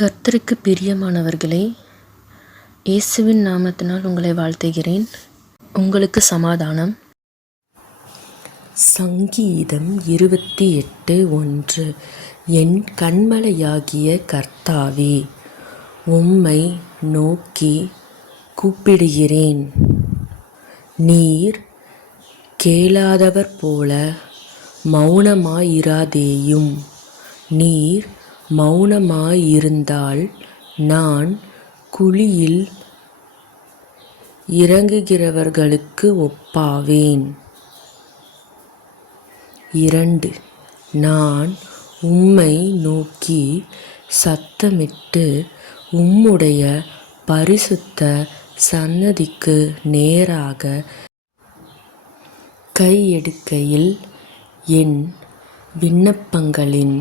கர்த்தருக்கு பிரியமானவர்களே இயேசுவின் நாமத்தினால் உங்களை வாழ்த்துகிறேன். உங்களுக்கு சமாதானம். சங்கீதம் இருபத்தி எட்டு ஒன்று. என் கண்மலையாகிய கர்த்தாவே உம்மை நோக்கி கூப்பிடுகிறேன். நீர் கேளாதவர் போல மௌனமாயிராதேயும். நீர் மௌனமாயிருந்தால் நான் குழியில் இறங்குகிறவர்களுக்கு ஒப்பாவேன். இரண்டு நான் உம்மை நோக்கி சத்தமிட்டு உம்முடைய பரிசுத்த சந்நிதிக்கு நேராக கையெடுக்கையில் என் விண்ணப்பங்களின்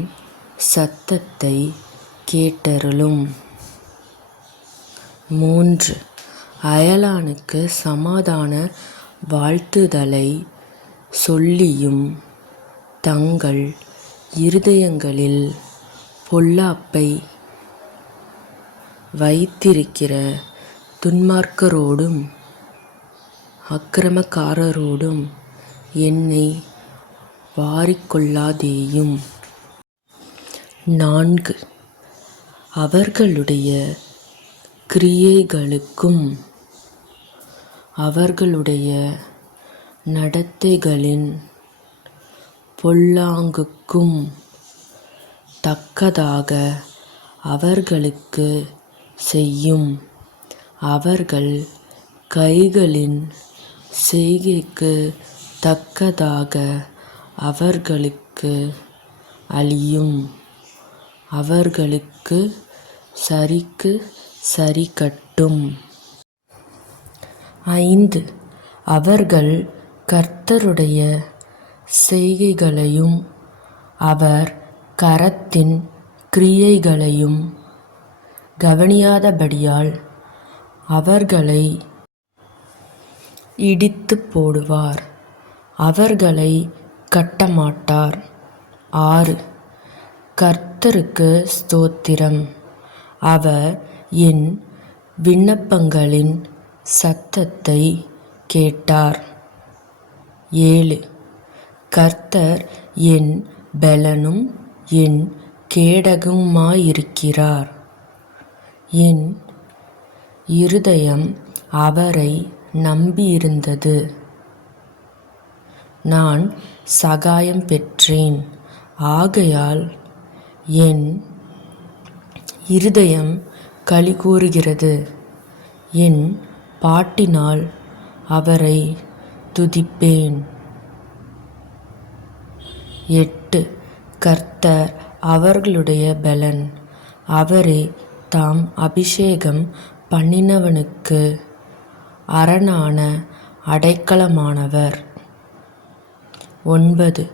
சத்தத்தை கேட்டருளும். மூன்று. அயலானுக்கு சமாதான வாழ்த்துதலை சொல்லியும் தங்கள் இருதயங்களில் பொல்லாப்பை வைத்திருக்கிற துன்மார்க்கரோடும் அக்கிரமக்காரரோடும் என்னை வாரிக்கொள்ளாதேயும். நான்கு. அவர்களுடைய கிரியைகளுக்கும் அவர்களுடைய நடத்தைகளின் பொல்லாங்குக்கும் தக்கதாக அவர்களுக்கு செய்யும். அவர்கள் கைகளின் செய்கைக்கு தக்கதாக அவர்களுக்கு அழியும். அவர்களுக்கு சரிக்கு சரிக்கட்டும். ஐந்து. அவர்கள் கர்த்தருடைய செய்கைகளையும் அவர் கரத்தின் கிரியைகளையும் கவனியாதபடியால் அவர்களை இடித்து போடுவார். அவர்களை கட்டமாட்டார். ஆறு. கர்த்தருக்கு ஸ்தோத்திரம். அவர் என் விண்ணப்பங்களின் சத்தத்தை கேட்டார். ஏழு. கர்த்தர் என் பெலனும் என் கேடகமுமாயிருக்கிறார் என் இருதயம் அவரை நம்பியிருந்தது. நான் சகாயம் பெற்றேன். ஆகையால் என் இருதயம் களி கூறுகிறது. என் பாட்டினால் அவரை துதிப்பேன். எட்டு கர்த்தர் அவர்களுடைய பெலன். அவரே தாம் அபிஷேகம் பண்ணினவனுக்கு அரணான அடைக்கலமானவர். ஒன்பது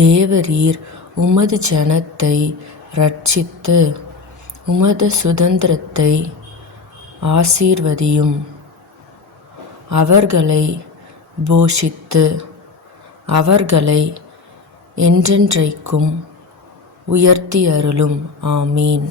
தேவரீர் உமது ஜனத்தை ரட்சித்து உமது சுதந்திரத்தை ஆசீர்வதியும். அவர்களை போஷித்து அவர்களை என்றென்றைக்கும் உயர்த்தி அருளும். ஆமீன்.